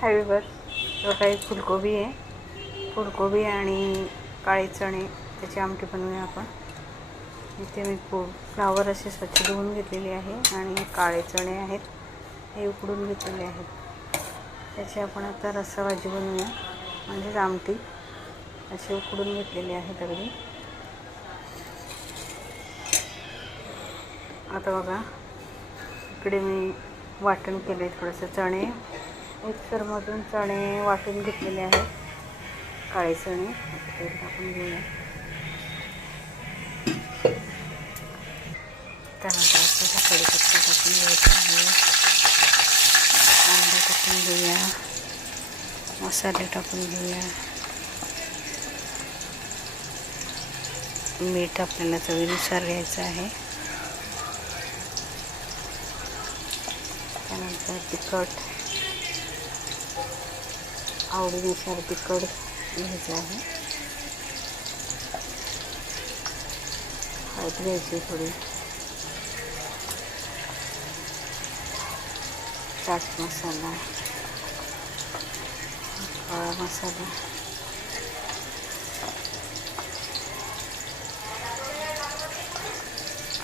हाय वर बघा, एक फुलकोबी आहे. फुलकोबी आणि काळे चणे त्याची आमटी बनवूया आपण. इथे मी फ्लावर असे स्वच्छ धुवून घेतलेले आहे आणि काळे चणे आहेत, हे उकडून घेतलेले आहेत. त्याची आपण आता रस्सा भाजी बनवूया, म्हणजेच आमटी. असे उकडून घेतलेले आहेत अगदी. आता बघा, इकडे मी वाटण केले आहे. थोडंसं चणे मिक्सरमधून चणे वाटून घेतलेले आहेत, काळे चणे. आता तेल टाकून घेऊया. त्यानंतर आपल्याला कढीपत्ता टाकून घ्यायचा आहे, कांदा टाकून घेऊया, मसाले टाकून घेऊया, मीठ आपल्याला चवीनुसार घ्यायचं आहे. त्यानंतर तिखट आवडीनुसार तिखट घ्यायचं आहे. हळद घ्यायची थोडी, चाट मसाला, काळा मसाला,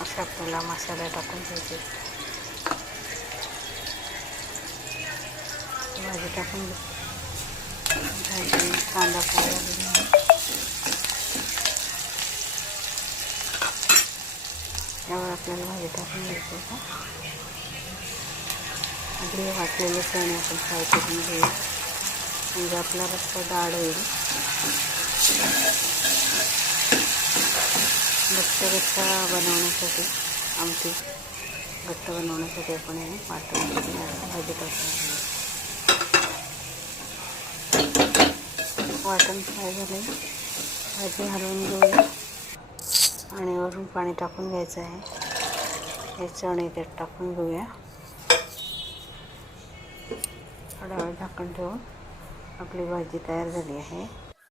असे आपल्याला मसाला टाकून घ्यायचे. भाजी टाकून भाजी कांदा फ्राय यावर आपल्याला भाजी टाकून घ्यायची का. आधी वाटलेले चणे आपण फ्राय करून घेऊ, म्हणजे आपला रस्सा जाड होईल. घट्ट बनवण्यासाठी, आमटी घट्ट बनवण्यासाठी आपण हे वाटून भाजी टाकून वाटण फ्राय झाले, भाजी हलवून घेऊया आणि वरून पाणी टाकून घ्यायचं आहे. हे चणे त्यात टाकून घेऊया. थोडा वेळ झाकण ठेवून आपली भाजी तयार झाली आहे.